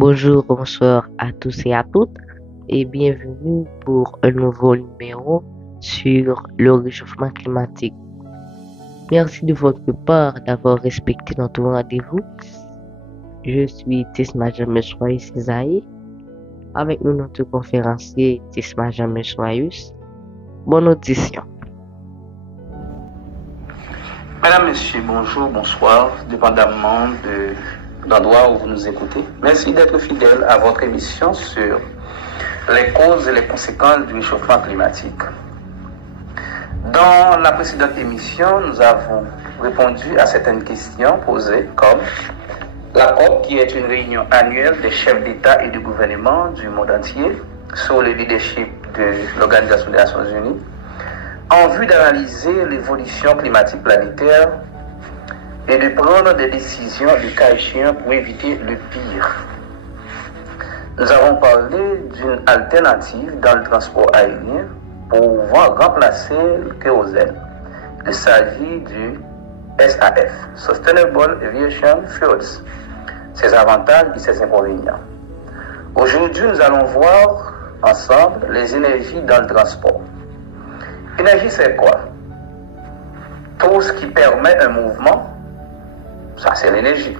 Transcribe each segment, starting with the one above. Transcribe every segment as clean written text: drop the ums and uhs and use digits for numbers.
Bonjour, bonsoir à tous et à toutes et bienvenue pour un nouveau numéro sur le réchauffement climatique. Merci de votre part d'avoir respecté notre rendez-vous. Je suis Tisma Jamel Soyus Isaïe. Avec nous notre conférencier Tisma Jamel Soyus. Bonne audition. Mesdames, Messieurs, bonjour, bonsoir, dépendamment de l'endroit où vous nous écoutez. Merci d'être fidèles à votre émission sur les causes et les conséquences du réchauffement climatique. Dans la précédente émission, nous avons répondu à certaines questions posées comme la COP, qui est une réunion annuelle des chefs d'État et de gouvernement du monde entier sous le leadership de l'Organisation des Nations Unies, en vue d'analyser l'évolution climatique planétaire et de prendre des décisions le cas échéant pour éviter le pire. Nous avons parlé d'une alternative dans le transport aérien pour pouvoir remplacer le kérosène. Il s'agit du SAF, Sustainable Aviation Fuels, ses avantages et ses inconvénients. Aujourd'hui, nous allons voir ensemble les énergies dans le transport. L'énergie, c'est quoi? Tout ce qui permet un mouvement, ça c'est l'énergie.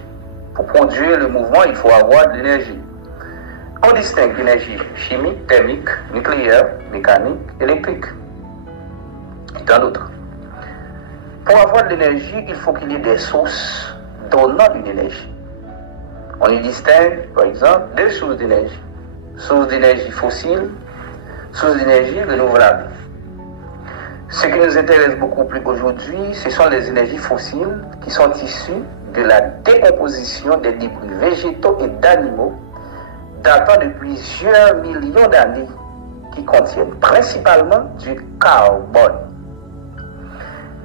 Pour produire le mouvement, il faut avoir de l'énergie. On distingue l'énergie chimique, thermique, nucléaire, mécanique, électrique et tant d'autres. Pour avoir de l'énergie, il faut qu'il y ait des sources donnant une énergie. On y distingue, par exemple, deux sources d'énergie. Sources d'énergie fossile, sources d'énergie renouvelable. Ce qui nous intéresse beaucoup plus aujourd'hui, ce sont les énergies fossiles qui sont issues de la décomposition des débris végétaux et d'animaux datant de plusieurs millions d'années, qui contiennent principalement du carbone.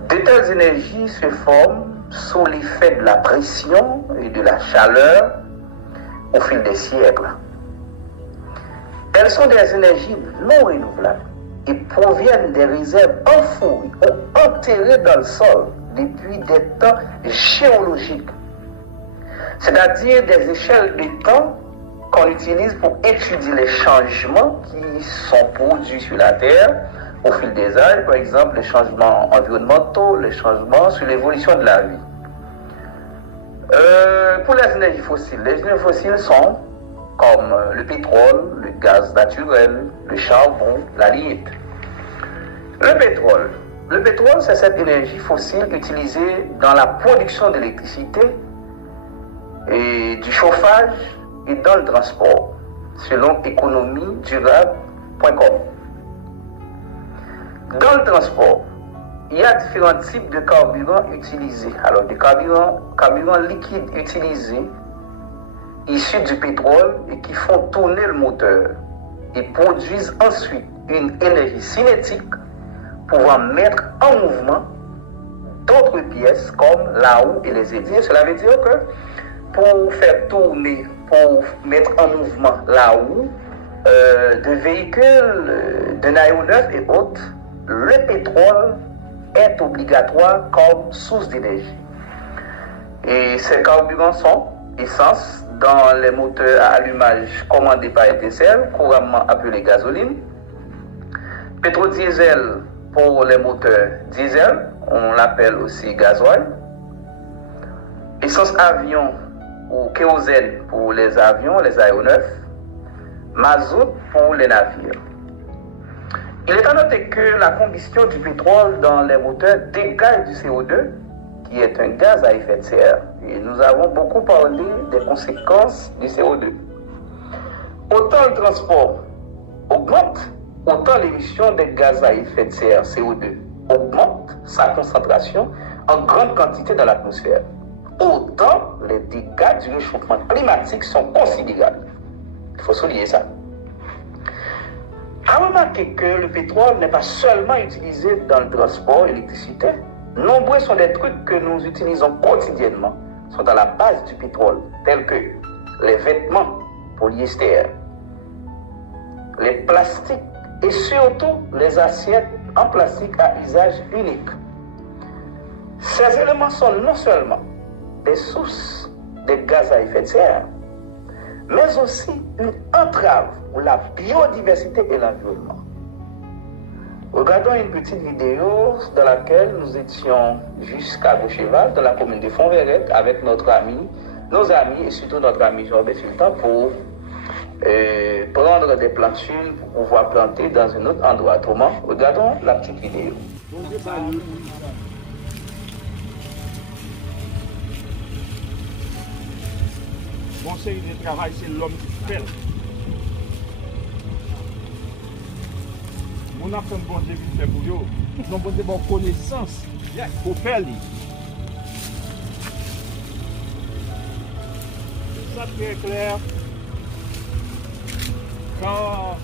De telles énergies se forment sous l'effet de la pression et de la chaleur au fil des siècles. Elles sont des énergies non renouvelables et proviennent des réserves enfouies ou enterrées dans le sol depuis des temps géologiques, c'est-à-dire des échelles de temps qu'on utilise pour étudier les changements qui sont produits sur la Terre au fil des âges, par exemple les changements environnementaux, les changements sur l'évolution de la vie. Pour les énergies fossiles sont comme le pétrole, le gaz naturel, le charbon, la lignite. Le pétrole, c'est cette énergie fossile utilisée dans la production d'électricité et du chauffage et dans le transport, selon économiedurable.com. Dans le transport, il y a différents types de carburants utilisés. Alors, des carburants liquides utilisés issus du pétrole et qui font tourner le moteur et produisent ensuite une énergie cinétique pouvant mettre en mouvement d'autres pièces comme la roue et les aiguilles. Cela veut dire que pour faire tourner, pour mettre en mouvement la roue de véhicules, d'un aéronef et autres, le pétrole est obligatoire comme source d'énergie. Et ces carburants sont essence dans les moteurs à allumage commandés par étincelle, couramment appelés gasoline. Pétrodiesel pour les moteurs diesel, on l'appelle aussi gasoil. Essence avion ou kérosène pour les avions, les aéronefs. Mazout pour les navires. Il est à noter que la combustion du pétrole dans les moteurs dégage du CO2, qui est un gaz à effet de serre. Et nous avons beaucoup parlé des conséquences du CO2. Autant le transport augmente, autant l'émission des gaz à effet de serre, CO2, augmente sa concentration en grande quantité dans l'atmosphère. Autant les dégâts du réchauffement climatique sont considérables. Il faut souligner ça. À remarquer que le pétrole n'est pas seulement utilisé dans le transport et l'électricité. Nombreux sont les trucs que nous utilisons quotidiennement, sont à la base du pétrole, tels que les vêtements polyester, les plastiques et surtout les assiettes en plastique à usage unique. Ces éléments sont non seulement des sources de gaz à effet de serre, mais aussi une entrave pour la biodiversité et l'environnement. Regardons une petite vidéo dans laquelle nous étions jusqu'à Gaucheval, dans la commune de Fontvérette, avec nos amis et surtout notre ami Jorbert Sultan pour prendre des plantures pour pouvoir planter dans un autre endroit. Autrement, regardons la petite vidéo. Conseil de travail, c'est l'homme qui fait. On a fait un bon Dieu qui fait pour eux. Nous avons une bonne connaissance pour faire. C'est ça qui est clair. Quand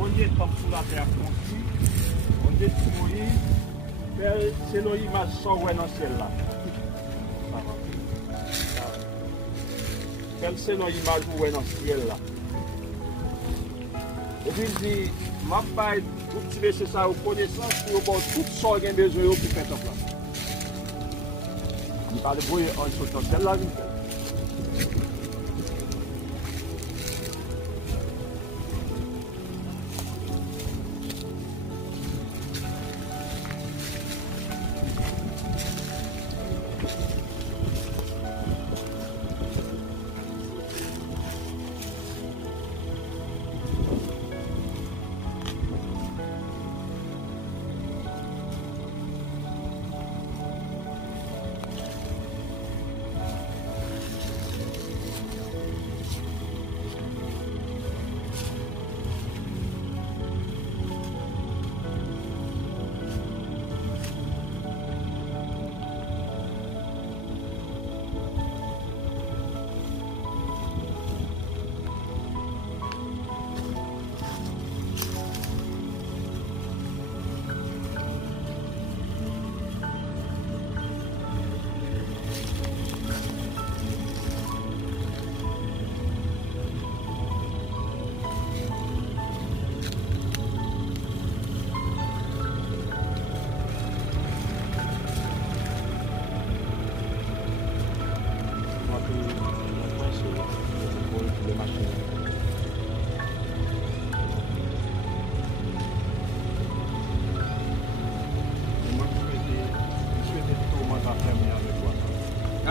on est comme sous la terre construit, on détruit, c'est l'image sans ouais dans le ciel là. C'est l'image où on est dans le ciel là. Et puis il dit, ma paille, vous tirez ça aux connaissances pour avoir tout ce qu'on a besoin pour faire en place. Il parle de brouiller en sautant celle là.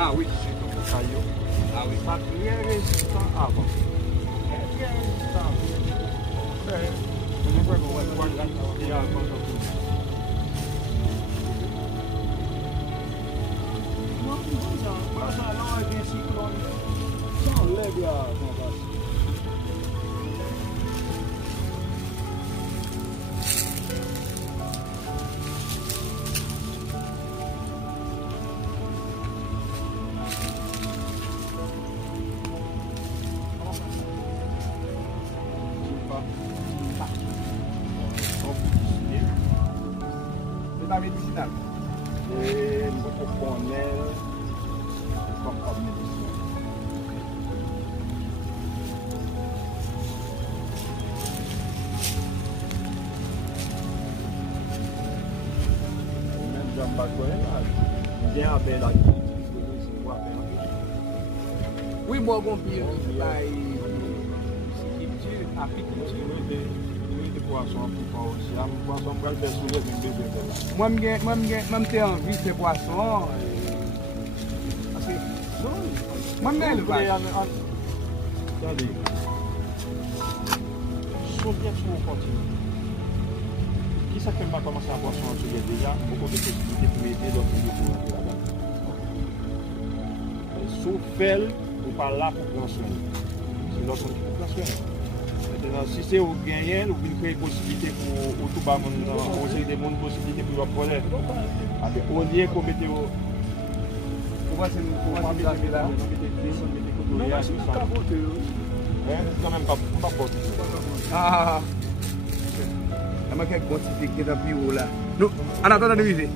Ah oui, c'est comme ça. Ah oui, pas très résistant avant. Très résistant. C'est médicinal. Et beaucoup connaissent comme médecine. Même dans le bac, bien avec la oui, moi, je suis apiculture. Moi, j'ai envie de faire poisson. Parce que, moi, je Regardez. Sauf bien sûr, on continue. Qui ça fait pas commencer à poisson en sujet déjà, beaucoup de possibilités pour aider d'autres pour rentrer là-bas. Sauf elle, ou pas là pour prendre soin. C'est l'autre qui peut prendre soin. Si c'est au gagnant, ou bien créer possibilité pour tout le monde, aussi des bonnes possibilités pour leur projet. Au lieu qu'on mette au. Pourquoi c'est là? Non, c'est pas quand même pas porte. Ah, il y a quelques quantités qui sont plus haut là. Non, en attendant de viser.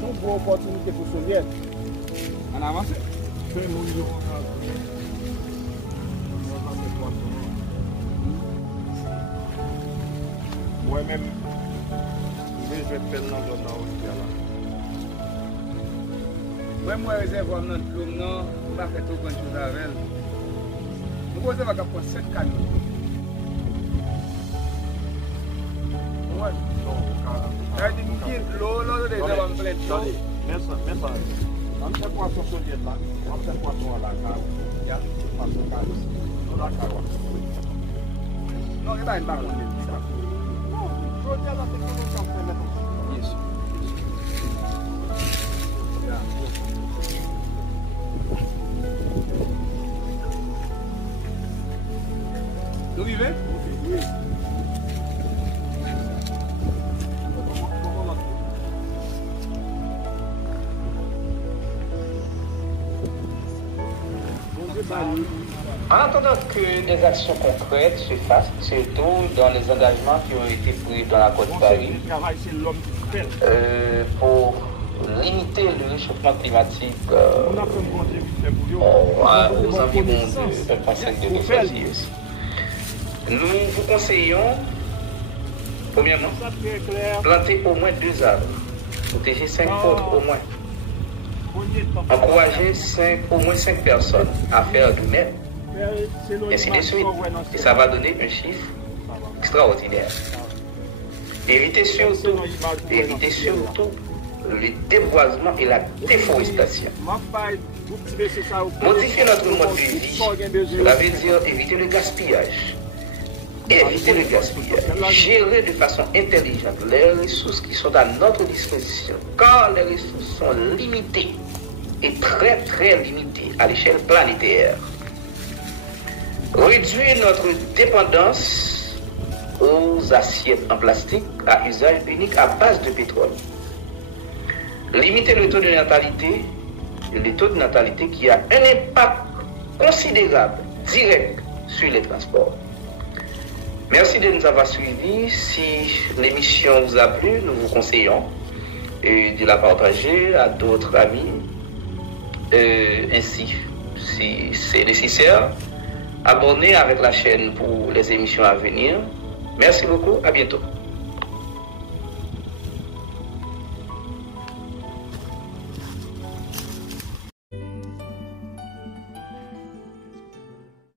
Son bonne opportunité pour Soviet. On avance. Fais mon numéro. Moi-même, je vais faire dans la zone là. Moi, réserve dans notre club, non, on va faire tout grand chose avec elle. Nous posons pas pour 7 canons. Ouais. Elle dit que l'eau, là, déjà, on plein de choses. Mais ça, on fait poisson sur l'île là, on fait poisson à la cave. Il y a poisson à la cave. Non, il n'y a pas une barre. Non, je dis à la technologie qu'on fait maintenant. Yes. Nous vivons? Oui. En attendant que des actions concrètes se fassent, surtout dans les engagements qui ont été pris dans l'accord de Paris, pour limiter le réchauffement climatique aux environs de 1,5 degrés Celsius. Nous vous conseillons, premièrement, planter au moins 2 arbres, protéger 5 autres au moins. Encourager au moins 5 personnes à faire de même, ainsi de suite. Et ça va donner un chiffre extraordinaire. Évitez surtout le déboisement et la déforestation. Modifier notre mode de vie, cela veut dire éviter le gaspillage. Éviter le gaspillage. Gérer de façon intelligente les ressources qui sont à notre disposition. Car les ressources sont limitées et très très limitées à l'échelle planétaire. Réduire notre dépendance aux assiettes en plastique à usage unique à base de pétrole. Limiter le taux de natalité, qui a un impact considérable, direct, sur les transports. Merci de nous avoir suivis. Si l'émission vous a plu, nous vous conseillons de la partager à d'autres amis. Ainsi, si c'est nécessaire, abonnez avec la chaîne pour les émissions à venir. Merci beaucoup, à bientôt.